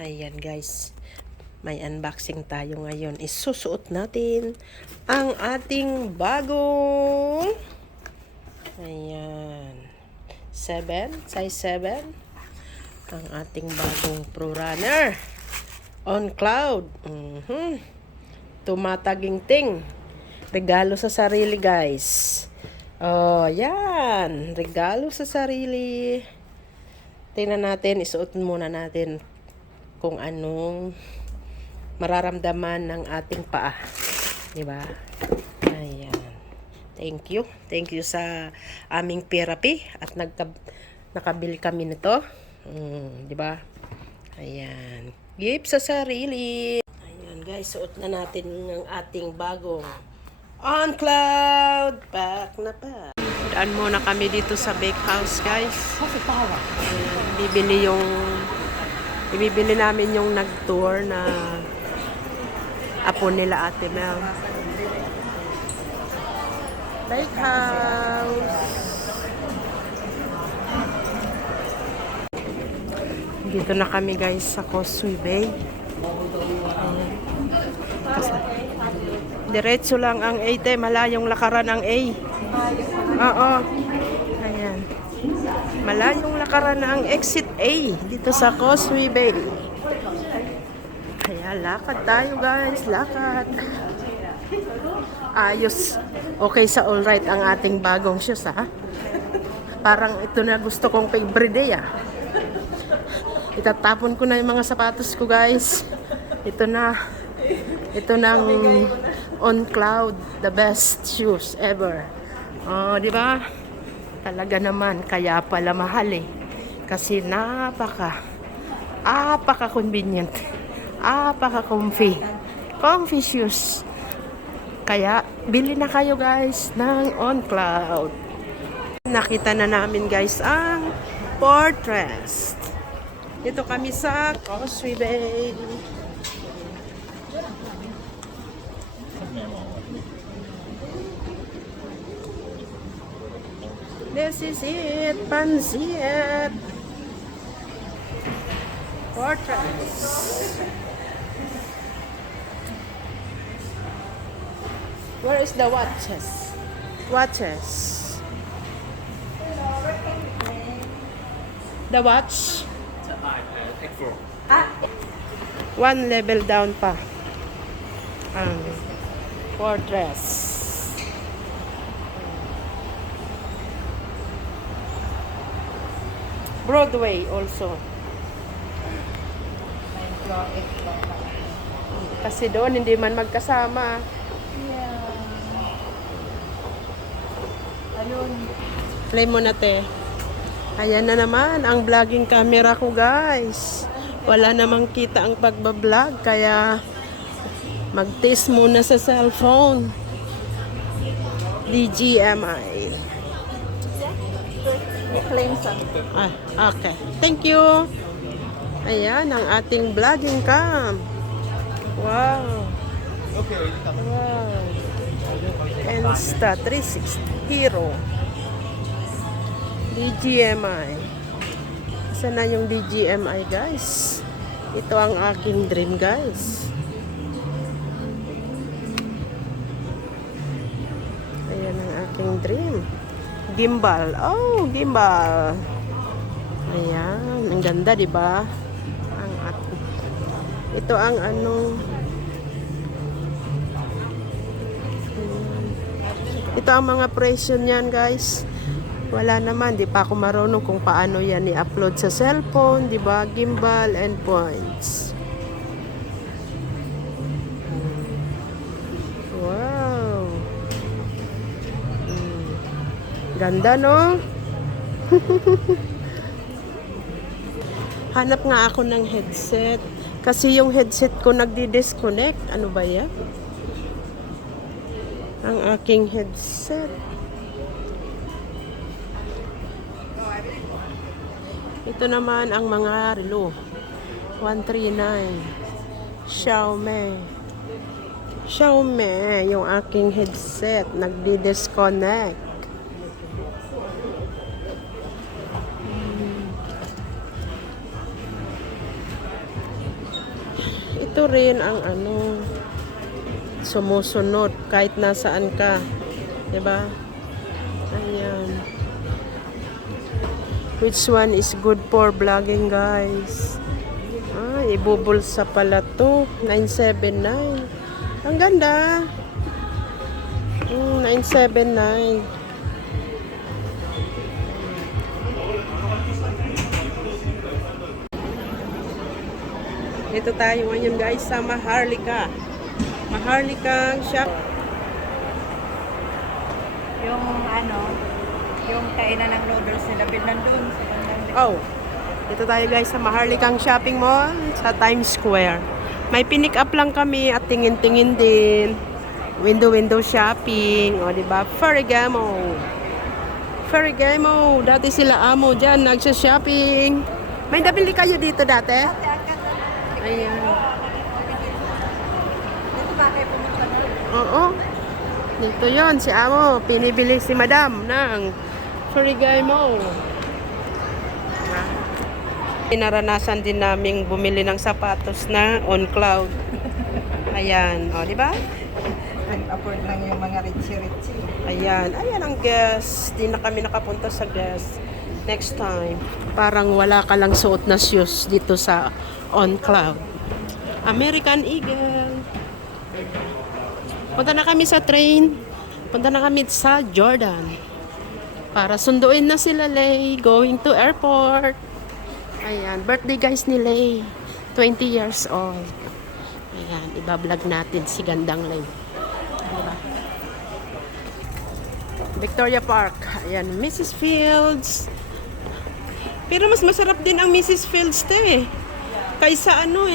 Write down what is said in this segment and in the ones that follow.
Ayan guys, may unboxing tayo ngayon. Isusuot natin ang ating bagong size 7 ang ating bagong Pro Runner on Cloud. Tumataginting. Regalo sa sarili guys. Oh, yan. Regalo sa sarili. Tingnan natin, isuot muna natin kung anong mararamdaman ng ating paa. Diba? Ayan. Thank you. Thank you sa aming therapy at nakabili kami nito. Diba? Ayan. Gift sa sarili. Ayan guys, suot na natin ang ating bagong On Cloud. Pack na pa. Daan muna kami dito sa bakehouse guys. Ayan, ibibili namin yung nag-tour na apo nila Ate Mel. Bakehouse. Dito na kami guys sa Causeway Bay. Diretso lang ang A, malayong lakaran ang A. Oo. Ayan. Malayong lakaran na ang exit A dito sa Causeway Bay. Kaya lakad tayo guys, lakad. Ayos. Okay sa all right ang ating bagong shoes ha. Parang ito na gusto kong favorite day ah. Itatapon ko na yung mga sapatos ko guys. Ito na ang On Cloud, the best shoes ever. Oh, di ba? Talaga naman, kaya pala mahal eh. Kasi napaka convenient. Comfy shoes. Kaya, bili na kayo guys ng On Cloud. Nakita na namin guys ang Fortress. Dito kami sa Causeway Bay. This is it, Pansit Fortress. Where is the watches? The watch? One level down pa. Fortress. Broadway also. Kasi doon hindi man magkasama. Ayun. Play mo na te. Ayan na naman ang vlogging camera ko guys. Wala namang kita ang pagbablog kaya mag-test muna sa cellphone. DJI. Okay. Thank you. Ayan ang ating vlogging cam. Wow. Insta 360 Hero. DJI. Saan na yung DJI guys? Ito ang aking dream guys. Ayan ang aking dream. Gimbal. Oh, gimbal. Ayan, ang ganda, 'di ba? Ito ang ito ang mga presyo niyan, guys. Wala naman, di pa ako marunong kung paano 'yan i-upload sa cellphone, 'di ba? Gimbal and points. Wow. Ganda, no? Hanap nga ako ng headset. Kasi yung headset ko nagdi-disconnect. Ano ba yan? Ang aking headset. Ito naman ang mga relo. 139. Xiaomi. Yung aking headset. Nagdi-disconnect. Ito rin ang ano, sumusunod kahit nasaan ka. Diba? Ayan. Which one is good for vlogging, guys? Ibubulsa pala to. 979. Ang ganda. 979. Ito tayo ngayon, guys, sa Maharlika. Maharlika shop. Yung ano, yung kainan ng noodles nila, nandun sa bandang. Oh, dito tayo, guys, sa Maharlikang Shopping Mall sa Times Square. May pinick up lang kami at tingin-tingin din. Window shopping. O, diba? Ferragamo. Ferragamo. Dati sila amo dyan, nagsha-shopping. May nabili kayo dito dati? Ayan. Dito ba kayo pumunta na? Oo. Dito yon si amo. Pinibili si madam ng Ferragamo. Pinaranasan din naming bumili ng sapatos na on cloud. Ayan. O, di ba? Nag-afford lang yung mga richie-richie. Ayan. Ayan ang guest. Di na kami nakapunta sa guest. Next time. Parang wala ka lang suot na shoes dito sa on cloud. American Eagle. Punta na kami sa train. Punta na kami sa Jordan. Para sunduin na sila Lay. Going to airport. Ayan. Birthday guys ni Lay. 20 years old. Ayan. Ibablog natin si Gandang Lay. Diba? Victoria Park. Ayan. Mrs. Fields. Pero mas masarap din ang Mrs. Fields te. Kaysa ano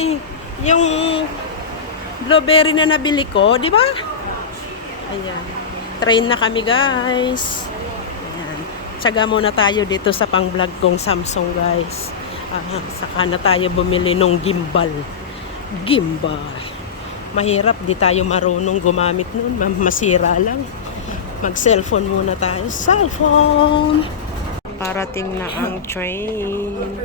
yung blueberry na nabili ko, di ba? Ayan. Train na kami, guys. Ayan. Tsaga muna tayo dito sa pang-vlog kong Samsung, guys. Saka na tayo bumili nung gimbal. Gimbal. Mahirap, di tayo marunong gumamit nun. Masira lang. Mag-cellphone muna tayo. Cellphone! Parating na ang train.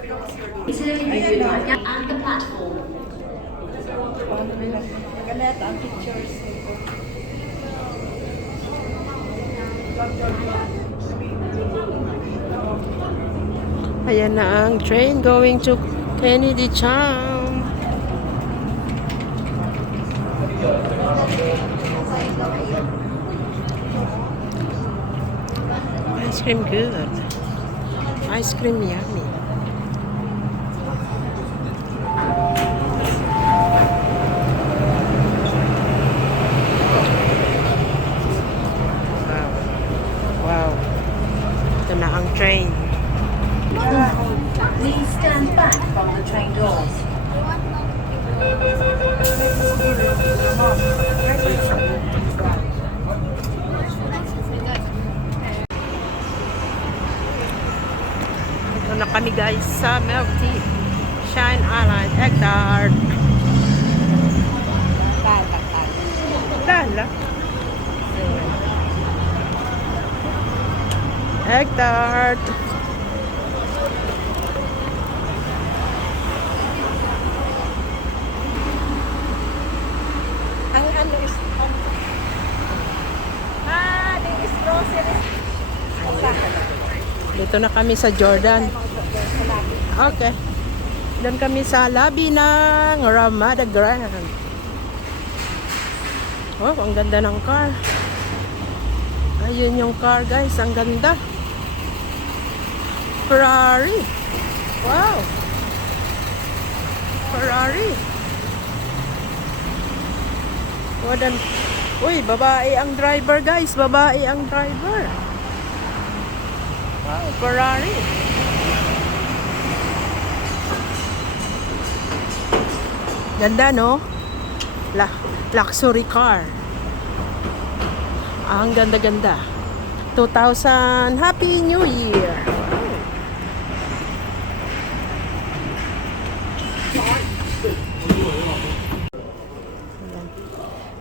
Ganito ang pictures. Ayan na ang train going to Kennedy Cham. Ice cream good. Ice cream yummy. Wow. Ito na ang train. Please stand back from the train doors. Ito na kami guys sa Melty Shine Island Egg Tart. Lala. Egg Tart. Ang ano is this is grocery. Dito na kami sa Jordan. Okay. Doon kami sa lobby ng Ramada Grand. Oh, ang ganda ng car. Ayun yung car, guys. Ang ganda. Ferrari. Wow. Ferrari. Uy, babae ang driver, guys. Babae ang driver. Wow, Ferrari. Ganda, no? Luxury car. Ang ganda-ganda. 2000, Happy New Year.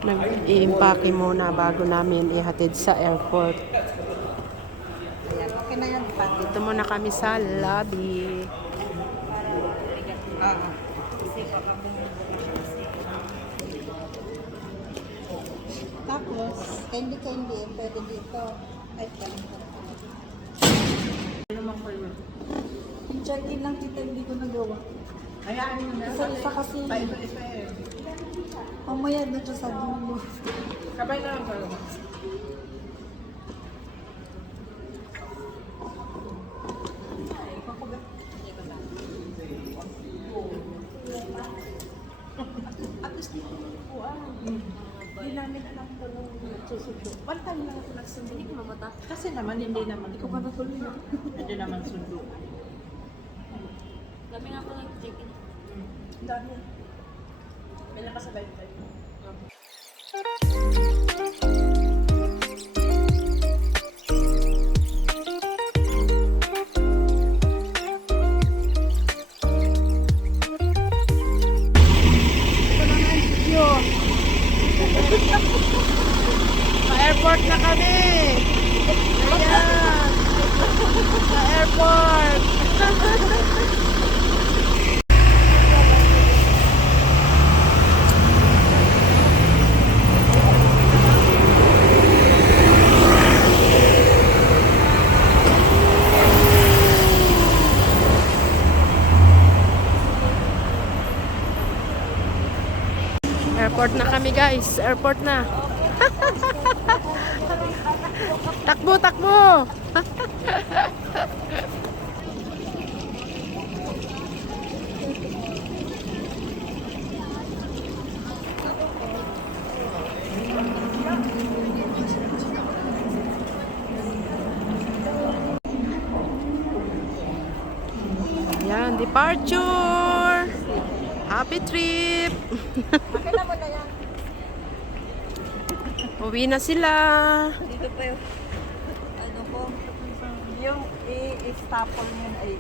Nag-i-impake muna bago namin ihatid sa airport. Okay na yan, Pat. Dito muna kami sa lobby. Tapos, candy, pwede dito. Ay, check-in lang kita, hindi ko nagawa. Hayaan mo na. Isa kasi, Isa eh. mamaya na siya sa dulo. Sabay na lang kayo. At least dito upuan. Hindi namin alam ko nung nagsusundo. One time lang ako nagsundo. Hindi ko mamata. Kasi naman, hindi naman. Hindi ko pa natuloy na. Hindi naman sundo. Dami nga po nag-check-in. Ang dami. May nakasabay tayo. Sa-airport na kami! Ayan! Sa-airport! Airport na kami guys. Airport na. Takbo, takbo. Yan, departure. Happy trip. Pakita mo na yan. Uwi na sila. Dito pa yung, ano po, yung i-staple nyo, ay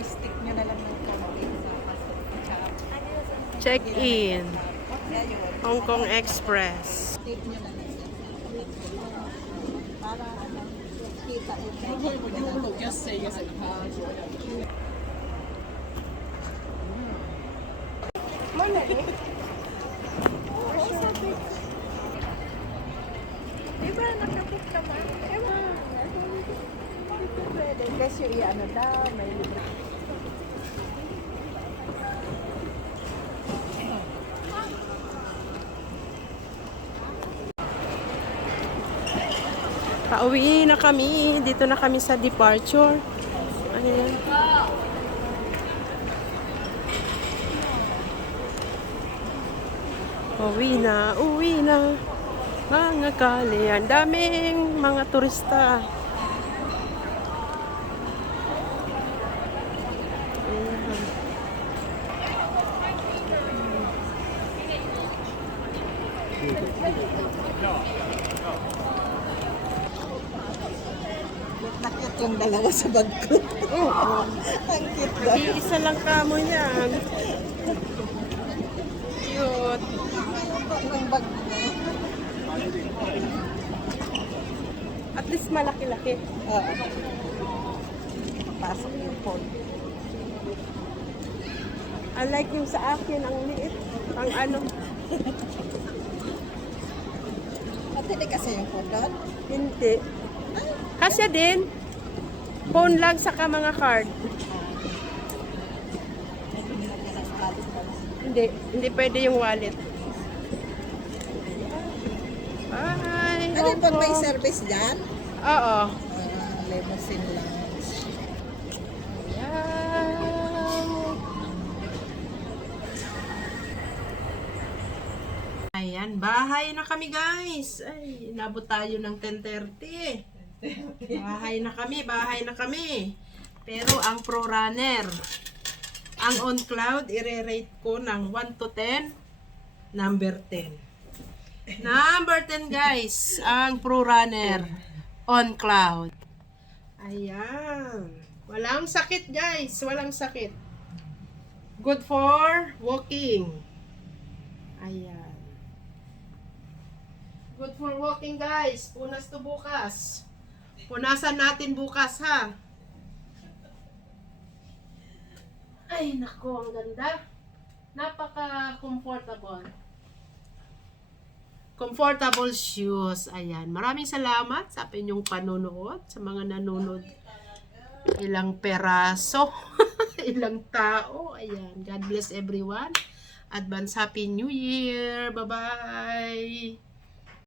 i-stick nyo na lang ng konti sa pasok. Tsaka, Check-in. ayun, Hong Kong Express. stick nyo na lang siya. Para, ano, kita yung Just say yes. Diba, nakapit naman? Ewan. Pwede. Kasi i-ano daw, may libre. Pauwi na kami. Dito na kami sa departure. Ayan. Uwi na. Mga kali. Ang daming mga turista. Ayan. Nakit yung dalawa sa bag ko. Ang cute ba? Iisa lang kamo yan. Cute. Ang bag mo. At least malaki-laki. Oo. Pasok yung phone. Unlike yung sa akin, ang liit. Ang ano. At hindi kasi yung phone doon. Hindi. Kasya din. Phone lang saka mga card. Hindi pwede yung wallet. Bye. Ano Hong pag may Kong. service dyan? Oo. Limousine lounge. Ayan, bahay na kami guys. Ay, inabot tayo ng 10:30. Bahay na kami. Pero ang Pro Runner, ang On Cloud, i-rate ko ng 1 to 10, number 10. Number 10 guys, ang Pro Runner, On Cloud. Ayan. Walang sakit guys, walang sakit. Good for walking. Ayan. Good for walking guys. Punas to bukas. Punasan natin bukas ha. Ay nako, ang ganda. Napaka-comfortable. comfortable shoes. Ayan. Maraming salamat sa inyong panonood, sa mga nanonood. Ilang peraso, ilang tao. Ayan. God bless everyone. Advance Happy New Year. Bye-bye.